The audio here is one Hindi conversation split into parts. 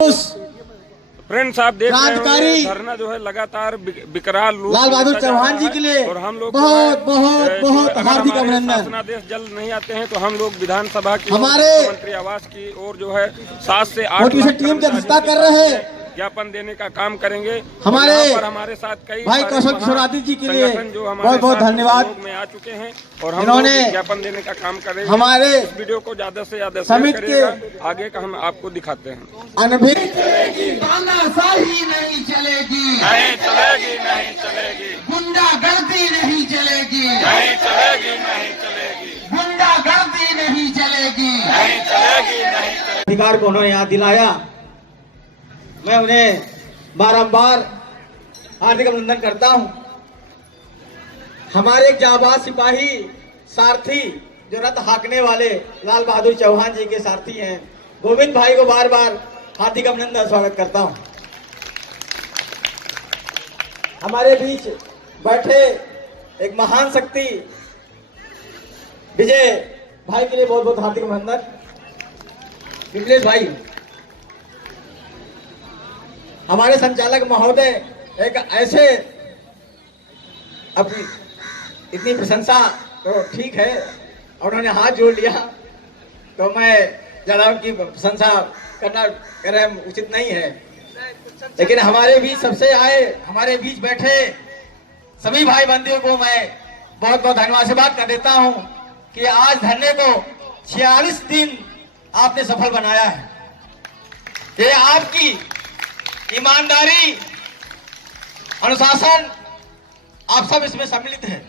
फ्रेंड्स, आप देख रहे क्रांतिकारी हैं धरना जो है लगातार विकराल रूप लाल बहादुर चौहान जी के लिए और हम लोग बहुत बहुत बहुत हार्दिक अभिनंदन। शासनादेश जल्द नहीं आते हैं तो हम लोग विधानसभा की हमारे मंत्री आवास की और जो है 7 से 8 मोटिवेशन टीम की अध्यक्षता कर रहे हैं ज्ञापन देने का काम करेंगे। हमारे साथ कई भाई कौशल किशोर आदि जी के लिए जो बहुत बहुत धन्यवाद में आ चुके हैं और हम इन्होंने ज्ञापन देने का काम करेंगे। हमारे इस वीडियो को ज्यादा से ज्यादा समिति के आगे का हम आपको दिखाते हैं। तानाशाही नहीं चलेगी, नहीं चलेगी, नहीं चलेगी, गुंडागर्दी नहीं चलेगी, नहीं चलेगी, नहीं चलेगी, गुंडागर्दी नहीं चलेगी, नहीं चलेगी, नहीं चलेगी। अधिकार को उन्होंने याद दिलाया। मैं उन्हें बारंबार हार्दिक अभिनंदन करता हूं। हमारे एक जाबाज सिपाही सारथी जो रथ हाँकने वाले लाल बहादुर चौहान जी के सारथी हैं, गोविंद भाई को बार बार हार्दिक अभिनंदन स्वागत करता हूं। हमारे बीच बैठे एक महान शक्ति विजय भाई के लिए बहुत बहुत हार्दिक अभिनंदन। विमलेश भाई, हमारे संचालक महोदय एक ऐसे अपनी इतनी प्रशंसा तो ठीक है और उन्होंने हाथ जोड़ लिया तो मैं ज्यादा उनकी प्रशंसा करना कह रहे उचित नहीं है, लेकिन हमारे बीच सबसे आए हमारे बीच बैठे सभी भाई बंधुओं को मैं बहुत बहुत धन्यवाद से बात कर देता हूं कि आज धरने को 46 दिन आपने सफल बनाया है। ये आपकी ईमानदारी, अनुशासन, आप सब इसमें सम्मिलित हैं।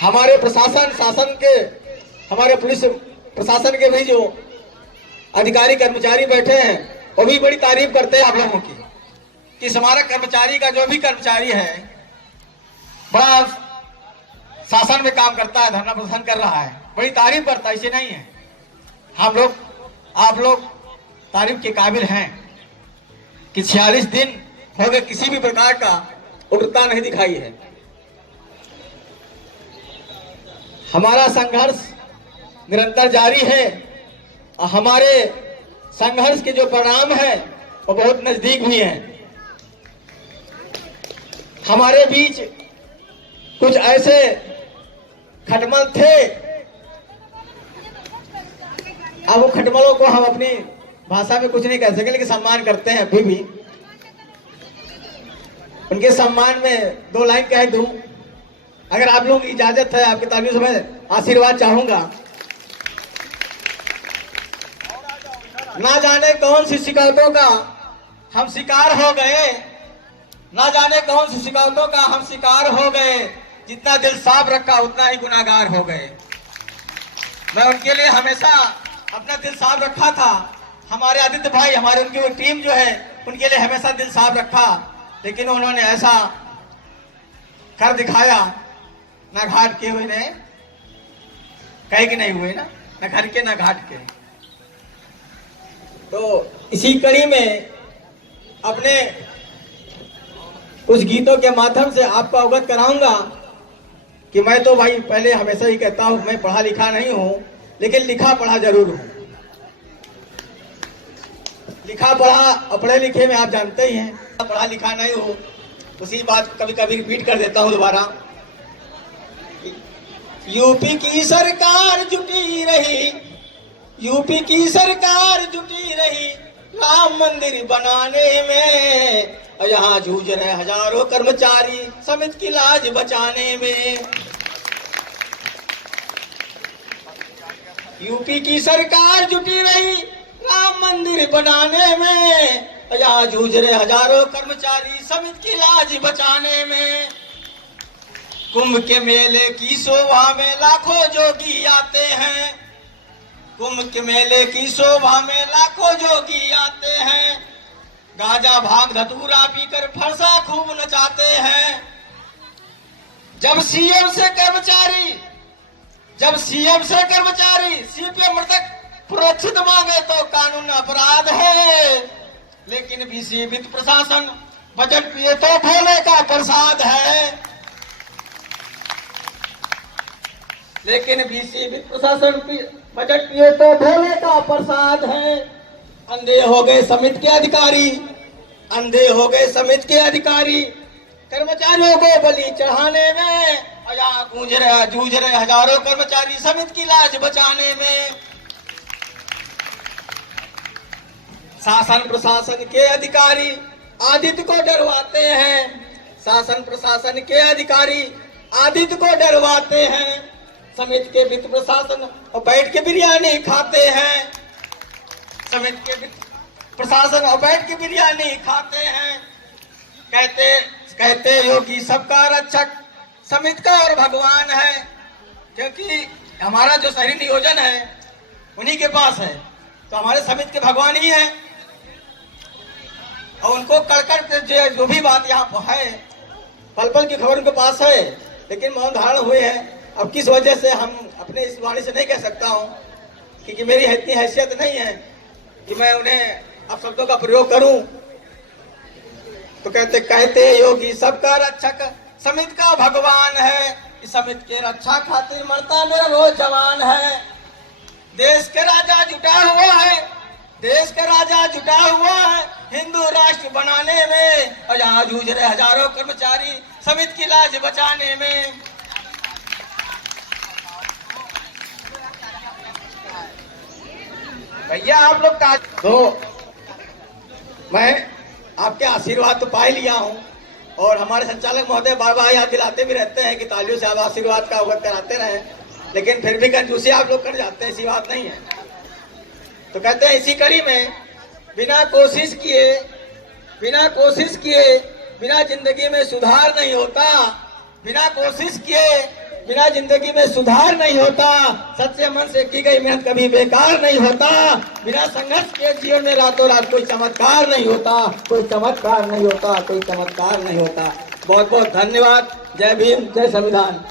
हमारे प्रशासन शासन के हमारे पुलिस प्रशासन के भी जो अधिकारी कर्मचारी बैठे हैं वो भी बड़ी तारीफ करते हैं आप लोगों की कि स्मारक कर्मचारी का जो भी कर्मचारी है बड़ा शासन में काम करता है, धरना प्रदर्शन कर रहा है, बड़ी तारीफ करता है। इसे नहीं है, हम लोग आप लोग तारीफ के काबिल हैं कि 46 दिन हो गए किसी भी प्रकार का उग्रता नहीं दिखाई है। हमारा संघर्ष निरंतर जारी है और हमारे संघर्ष के जो परिणाम है वो बहुत नजदीक भी हैं। हमारे बीच कुछ ऐसे खटमल थे, अब वो खटमलों को हम अपनी भाषा में कुछ नहीं कह सके लेकिन सम्मान करते हैं अभी भी। उनके सम्मान में 2 लाइन कह दूं, अगर आप लोगों की इजाजत है, आपके तालियों से मैं आशीर्वाद चाहूंगा। ना जाने कौन सी शिकायतों का हम शिकार हो गए, ना जाने कौन सी शिकायतों का हम शिकार हो गए, जितना दिल साफ रखा उतना ही गुनाहगार हो गए। मैं उनके लिए हमेशा अपना दिल साफ रखा था। हमारे आदित्य भाई, हमारे उनकी वो टीम जो है उनके लिए हमेशा दिल साफ रखा, लेकिन उन्होंने ऐसा कर दिखाया, ना घाट के हुए ने कहीं के नहीं हुए ना घर के ना घाट के। तो इसी कड़ी में अपने कुछ गीतों के माध्यम से आपको अवगत कराऊंगा कि मैं तो भाई पहले हमेशा ही कहता हूं मैं पढ़ा लिखा नहीं हूं, लेकिन लिखा पढ़ा जरूर हूं। लिखा पढ़ा और पढ़े लिखे में आप जानते ही हैं, पढ़ा लिखा नहीं हूं, उसी बात कभी कभी रिपीट कर देता हूं दोबारा। यूपी की सरकार जुटी रही, यूपी की सरकार जुटी रही राम मंदिर बनाने में, और यहाँ जूझ रहे हजारों कर्मचारी समिति की लाज बचाने में। यूपी की सरकार जुटी रही राम मंदिर बनाने में, यहाँ जूझ रहे हजारों कर्मचारी समिति की लाज बचाने में। कुंभ के मेले की शोभा में लाखों जोगी आते हैं, कुंभ के मेले की शोभा में लाखों जोगी आते हैं, गांजा भांग धतूरा पीकर फरसा खूब नचाते हैं। जब सीएम से कर्मचारी सीपीएम तक प्रोत्साहन मांगे तो कानून अपराध है, लेकिन बीसी वित्त प्रशासन बजट पिए तो भोले का प्रसाद है, लेकिन बीसी वित्त प्रशासन बजट पिए तो भोले का प्रसाद है। अंधे हो गए समिति के अधिकारी, अंधे हो गए समिति के अधिकारी, कर्मचारियों को बलि चढ़ाने में जूझ रहे हजारों कर्मचारी समिति की लाज बचाने में। शासन प्रशासन के अधिकारी आदित्य को डरवाते हैं, शासन प्रशासन के अधिकारी आदित्य को डरवाते हैं, समिति के वित्त प्रशासन और बैठ के बिरयानी खाते हैं, समिति के वित्त प्रशासन और बैठ के बिरयानी खाते हैं। कहते योगी सबका रक्षक समिति का और भगवान है, क्योंकि हमारा जो शहरी नियोजन है उन्हीं के पास है, तो हमारे समिति के भगवान ही है। और उनको कड़कड़ जो भी बात यहाँ पर है, पल पल की खबर उनके पास है, लेकिन मौन धारण हुए हैं। अब किस वजह से हम अपने इस वाणी से नहीं कह सकता हूँ, क्योंकि मेरी इतनी हैसियत नहीं है कि मैं उन्हें अब शब्दों का प्रयोग करूं। तो कहते योगी सबका रक्षक समिति का भगवान है, इस समिति के रक्षा खातिर मरता मेरा वो जवान है। देश के राजा जुटा हुआ है, देश का राजा जुटा हुआ है हिंदू राष्ट्र बनाने में, और यहाँ जूझ रहे हजारों कर्मचारी समिति की लाज बचाने में। भैया आप लोग तो मैं आपके आशीर्वाद तो पा ही लिया हूँ, और हमारे संचालक महोदय बार बार याद दिलाते भी रहते हैं कि तालियों से आप आशीर्वाद का अवगत कराते रहें, लेकिन फिर भी कंजूसी आप लोग कर जाते हैं, ऐसी बात नहीं है। तो कहते हैं इसी कड़ी में बिना कोशिश किए बिना जिंदगी में सुधार नहीं होता, बिना कोशिश किए बिना जिंदगी में सुधार नहीं होता, सच्चे मन से की गई मेहनत कभी बेकार नहीं होता, बिना संघर्ष के जीवन में रातों रात कोई चमत्कार नहीं होता, कोई चमत्कार नहीं होता, कोई चमत्कार नहीं होता। बहुत बहुत धन्यवाद। जय भीम, जय संविधान।